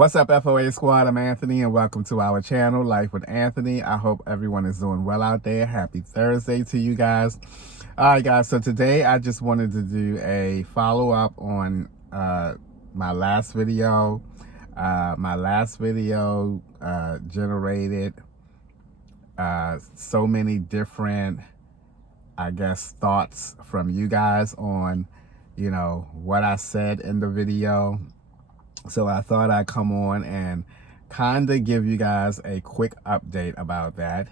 What's up, FOA Squad? I'm Anthony, and welcome to our channel, Life with Anthony. I hope everyone is doing well out there. Happy Thursday to you guys. All right, guys, so today I just wanted to do a follow-up on my last video. Generated so many different, I guess, thoughts from you guys on, what I said in the video. So I thought I'd come on and kind of give you guys a quick update about that.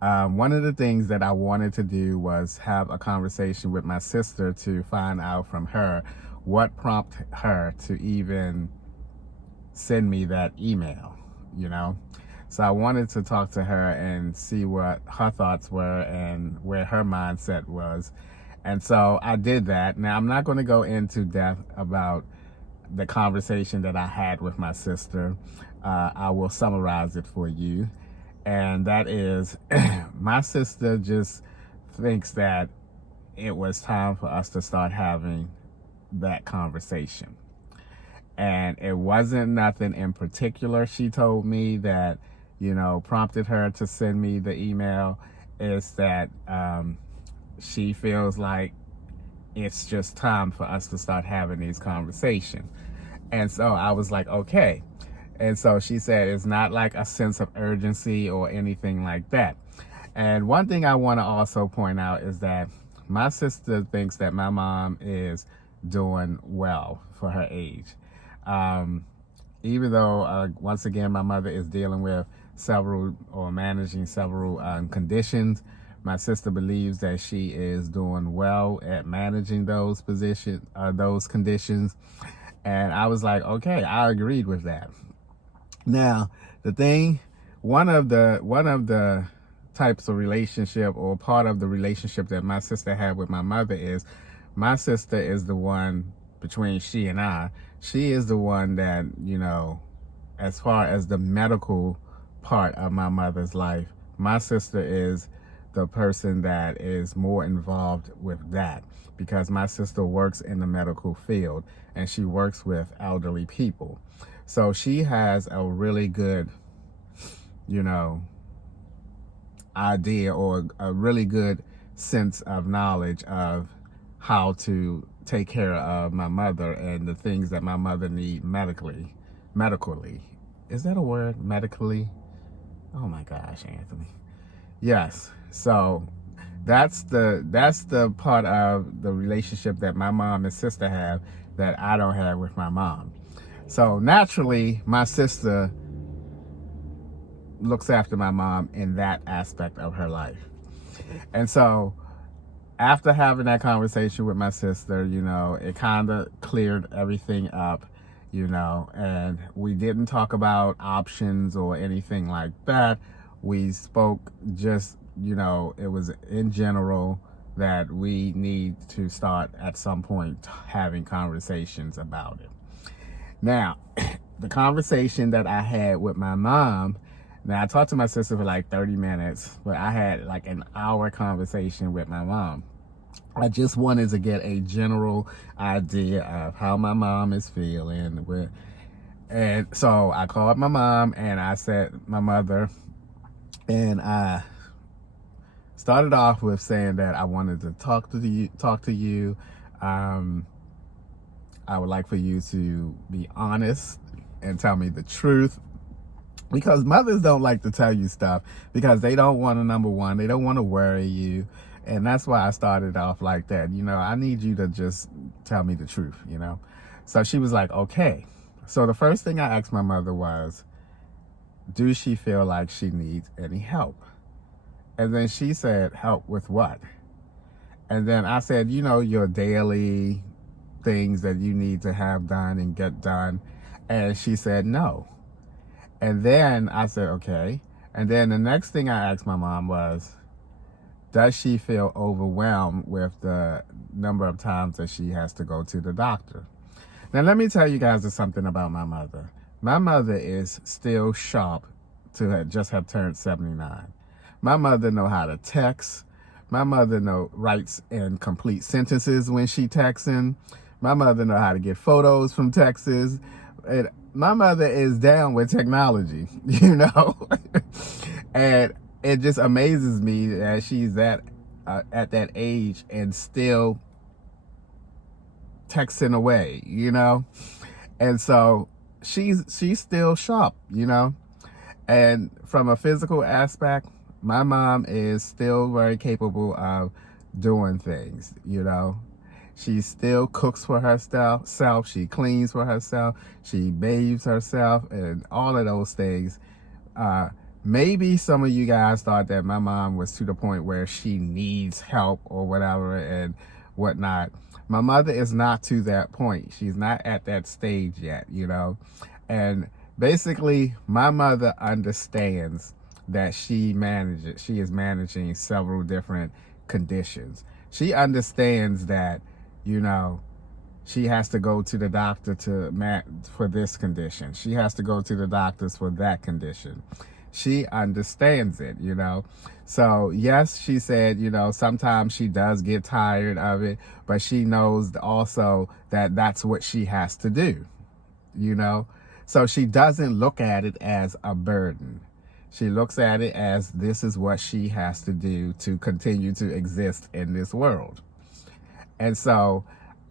One of the things that I wanted to do was have a conversation with my sister to find out from her what prompted her to even send me that email, So I wanted to talk to her and see what her thoughts were and where her mindset was. And so I did that. Now, I'm not going to go into depth about the conversation that I had with my sister. I will summarize it for you. And that is, my sister just thinks that it was time for us to start having that conversation. And it wasn't nothing in particular she told me that, prompted her to send me the email. Is that she feels like it's just time for us to start having these conversations. And so I was like, okay. And so she said, it's not like a sense of urgency or anything like that. And one thing I want to also point out is that my sister thinks that my mom is doing well for her age. Even though, once again, my mother is dealing with managing several conditions, my sister believes that she is doing well at managing those conditions. And I was like, okay, I agreed with that. Now, one of the types of relationship, or part of the relationship that my sister had with my mother, is my sister is the one, between she and I, she is the one that, as far as the medical part of my mother's life, my sister is the person that is more involved with that, because my sister works in the medical field and she works with elderly people. So she has a really good, idea, or a really good sense of knowledge of how to take care of my mother and the things that my mother needs medically. Is that a word? Medically? Oh my gosh, Anthony. Yes. So that's the part of the relationship that my mom and sister have that I don't have with my mom. So naturally, my sister looks after my mom in that aspect of her life. And so after having that conversation with my sister, it kind of cleared everything up, and we didn't talk about options or anything like that. We spoke just, it was in general that we need to start at some point having conversations about it. Now, the conversation that I had with my mom, now I talked to my sister for like 30 minutes, but I had like an hour conversation with my mom. I just wanted to get a general idea of how my mom is feeling. And so I called my mom and I said, my mother, and I started off with saying that I wanted to talk to you. I would like for you to be honest and tell me the truth, because mothers don't like to tell you stuff because they don't want to, number one, they don't want to worry you. And that's why I started off like that. I need you to just tell me the truth, So she was like, okay. So the first thing I asked my mother was, do she feel like she needs any help? And then she said, help with what? And then I said, your daily things that you need to have done and get done. And she said, no. And then I said, okay. And then the next thing I asked my mom was, does she feel overwhelmed with the number of times that she has to go to the doctor? Now, let me tell you guys something about my mother. My mother is still sharp to just have turned 79. My mother know how to text. My mother writes in complete sentences when she texting. My mother know how to get photos from texts. my mother is down with technology, you know, and it just amazes me that she's at that age and still texting away, you know, and so she's still sharp, you know, and from a physical aspect, my mom is still very capable of doing things, you know. She still cooks for herself. She cleans for herself. She bathes herself and all of those things. Maybe some of you guys thought that my mom was to the point where she needs help or whatever and whatnot. My mother is not to that point. She's not at that stage yet, you know. And basically, my mother understands that she is managing several different conditions. She understands that, you know, she has to go to the doctor for this condition. She has to go to the doctors for that condition. She understands it, you know. So yes, she said, you know, sometimes she does get tired of it, but she knows also that that's what she has to do, you know. So she doesn't look at it as a burden. She looks at it as this is what she has to do to continue to exist in this world. And so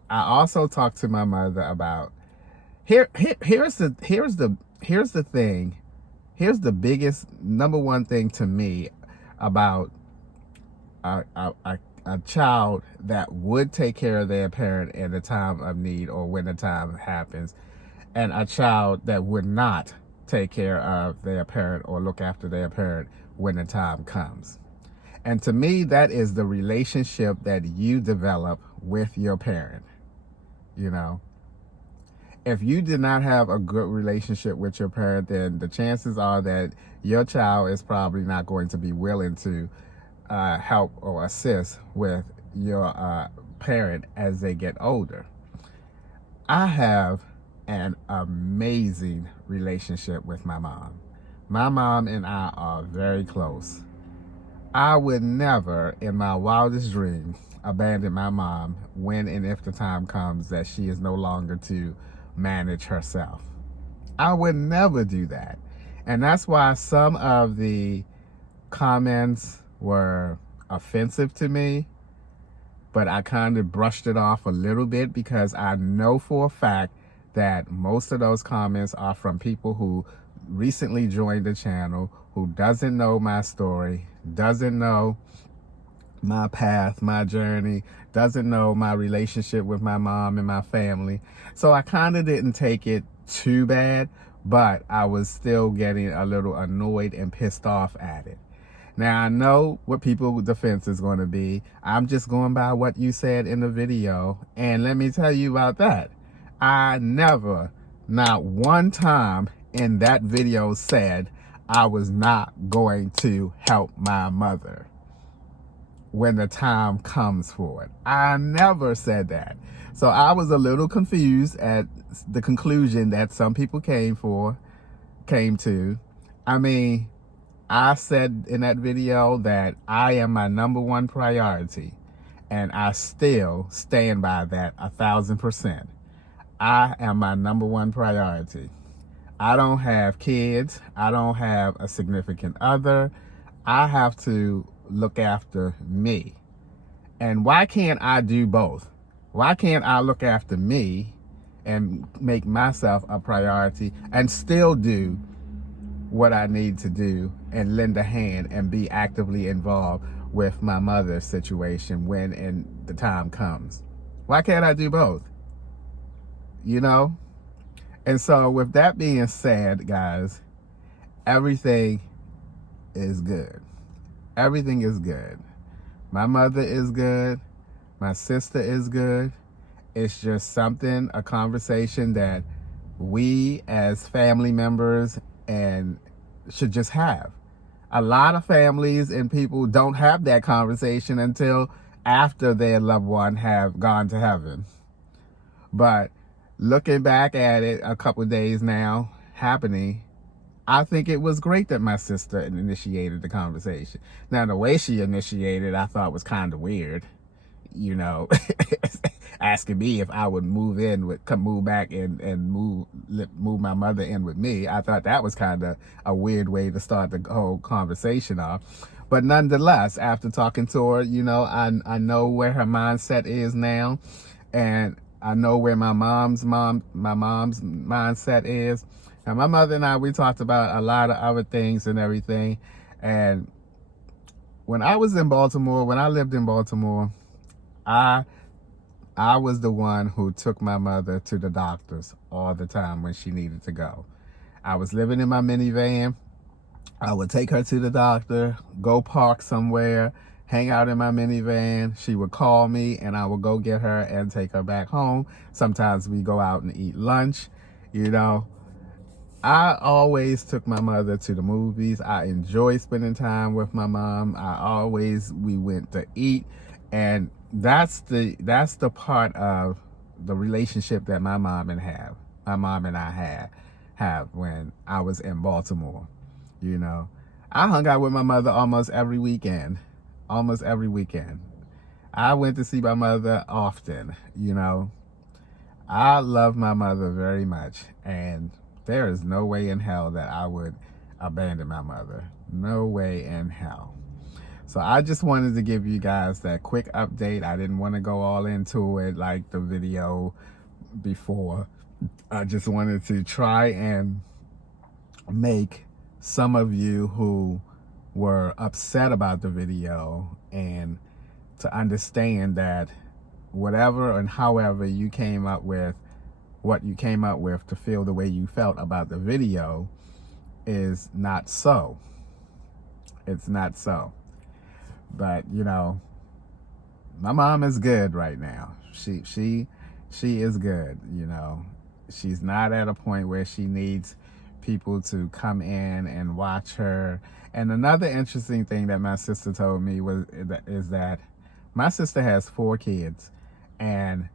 I also talked to my mother about here's the thing. Here's the biggest number one thing to me about a child that would take care of their parent in the time of need or when the time happens, and a child that would not take care of their parent or look after their parent when the time comes. And to me, that is the relationship that you develop with your parent, you know. If you did not have a good relationship with your parent, then the chances are that your child is probably not going to be willing to help or assist with your parent as they get older. I have an amazing relationship with my mom. My mom and I are very close. I would never, in my wildest dreams, abandon my mom when and if the time comes that she is no longer to manage herself. I would never do that. And that's why some of the comments were offensive to me, but I kind of brushed it off a little bit because I know for a fact that most of those comments are from people who recently joined the channel, who doesn't know my story, doesn't know my path, my journey, doesn't know my relationship with my mom and my family. So I kind of didn't take it too bad, but I was still getting a little annoyed and pissed off at it. Now, I know what people's defense is going to be. I'm just going by what you said in the video. And let me tell you about that. I never, not one time in that video said I was not going to help my mother when the time comes for it. I never said that. So I was a little confused at the conclusion that some people came to. I mean, I said in that video that I am my number one priority, and I still stand by that 1,000%. I am my number one priority. I don't have kids. I don't have a significant other. I have to look after me. And why can't I do both? Why can't I look after me and make myself a priority and still do what I need to do and lend a hand and be actively involved with my mother's situation when and the time comes? Why can't I do both? You know? And so with that being said, guys, everything is good. Everything is good. My mother is good. My sister is good. It's just something, a conversation that we as family members and should just have. A lot of families and people don't have that conversation until after their loved one have gone to heaven. But looking back at it a couple of days now happening, I think it was great that my sister initiated the conversation. Now, the way she initiated, I thought was kind of weird. you know, asking me if I would move back and move my mother in with me. I thought that was kind of a weird way to start the whole conversation off. But nonetheless, after talking to her, you know, I know where her mindset is now, and I know where my mom's mindset is. And my mother and I, we talked about a lot of other things and everything. And when I was in Baltimore, when I lived in Baltimore, I was the one who took my mother to the doctors all the time when she needed to go. I was living in my minivan. I would take her to the doctor, go park somewhere, hang out in my minivan. She would call me and I would go get her and take her back home. Sometimes we go out and eat lunch, you know. I always took my mother to the movies. I enjoy spending time with my mom. We went to eat, and that's the part of the relationship that my mom and I have when I was in Baltimore. You know, I hung out with my mother almost every weekend. I went to see my mother often, you know. I love my mother very much, and there is no way in hell that I would abandon my mother. No way in hell. So I just wanted to give you guys that quick update. I didn't want to go all into it like the video before. I just wanted to try and make some of you who were upset about the video and to understand that whatever and however you came up with what you came up with to feel the way you felt about the video is not so. It's not so. But, you know, my mom is good right now. She is good, you know. She's not at a point where she needs people to come in and watch her. And another interesting thing that my sister told me is that my sister has 4 kids, and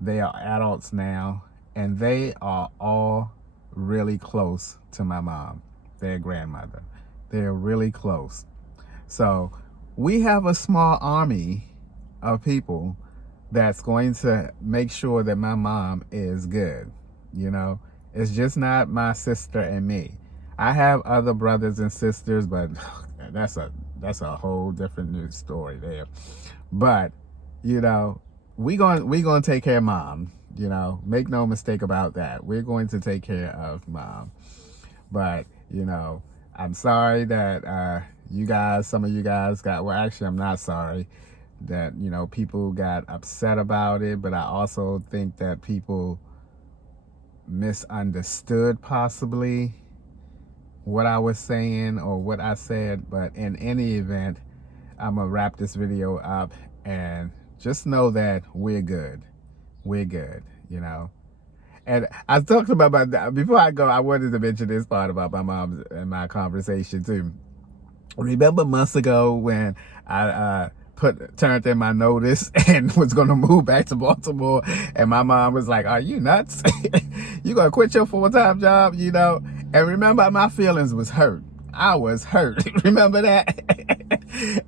they are adults now, and they are all really close to my mom, their grandmother. They're really close. So we have a small army of people that's going to make sure that my mom is good. You know, it's just not my sister and me. I have other brothers and sisters, but that's a whole different new story there. But, you know, we're going to take care of mom, you know, make no mistake about that. We're going to take care of mom. But, you know, I'm sorry that some of you guys got, well, actually, I'm not sorry that, you know, people got upset about it, but I also think that people misunderstood possibly what I was saying or what I said. But in any event, I'm going to wrap this video up, and just know that we're good. We're good, you know. And I talked about before I go, I wanted to mention this part about my mom and my conversation too. Remember months ago when I turned in my notice and was going to move back to Baltimore, and my mom was like, "Are you nuts? You going to quit your full-time job?" You know. And remember, my feelings was hurt. I was hurt. Remember that?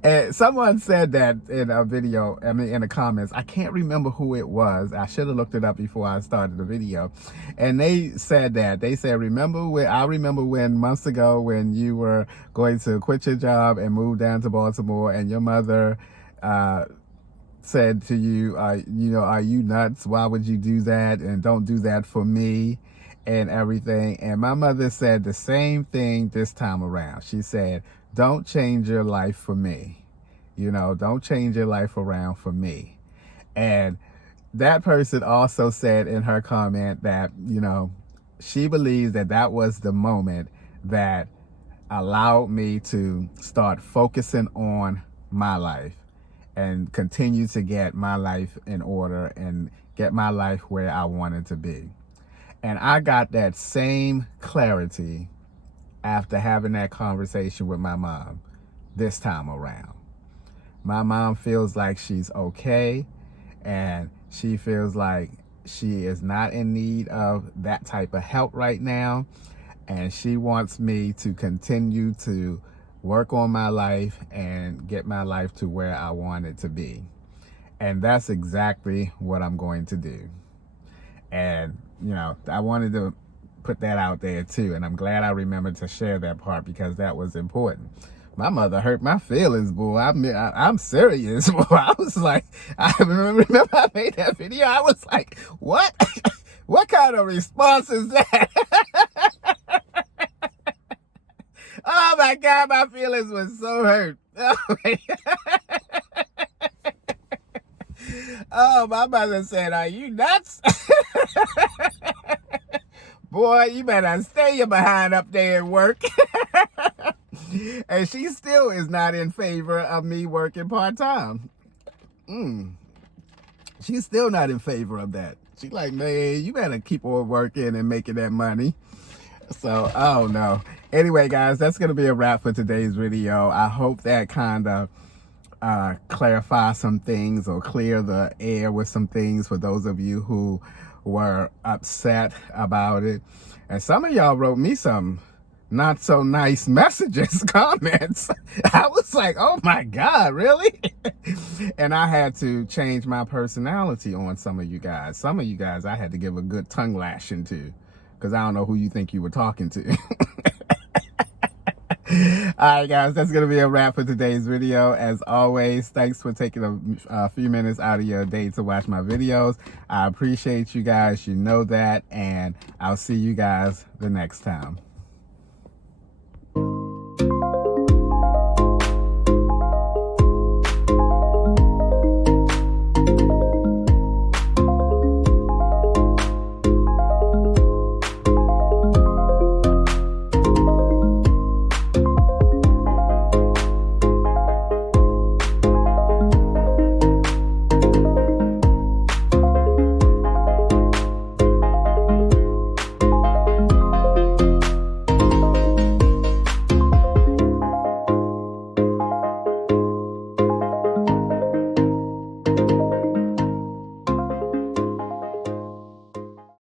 And someone said that in a video, I mean, in the comments. I can't remember who it was. I should have looked it up before I started the video. And they said that. They said, I remember when months ago when you were going to quit your job and move down to Baltimore, and your mother said to you, you know, "Are you nuts? Why would you do that? And don't do that for me," and everything. And my mother said the same thing this time around. She said, "Don't change your life for me. You know, don't change your life around for me." And that person also said in her comment that, you know, she believes that that was the moment that allowed me to start focusing on my life and continue to get my life in order and get my life where I wanted to be. And I got that same clarity after having that conversation with my mom this time around. My mom feels like she's okay, and she feels like she is not in need of that type of help right now. And she wants me to continue to work on my life and get my life to where I want it to be. And that's exactly what I'm going to do. And, I wanted to put that out there too. And I'm glad I remembered to share that part because that was important. My mother hurt my feelings, boy. I'm serious, boy. I was like, I remember I made that video. I was like, what? What kind of response is that? Oh my God, my feelings were so hurt. Oh, my mother said, are you nuts? Boy, you better stay your behind up there and work. And she still is not in favor of me working part-time. She's still not in favor of that. She's like, man, you better keep on working and making that money. So, I don't know. Anyway, guys, that's going to be a wrap for today's video. I hope that kind of clarify some things or clear the air with some things for those of you who were upset about it. And some of y'all wrote me some not so nice messages, comments. I was like, oh my God, really? And I had to change my personality on some of you guys. Some of you guys I had to give a good tongue lashing to, because I don't know who you think you were talking to. Alright guys, that's going to be a wrap for today's video. As always, thanks for taking a few minutes out of your day to watch my videos. I appreciate you guys, you know that, and I'll see you guys the next time.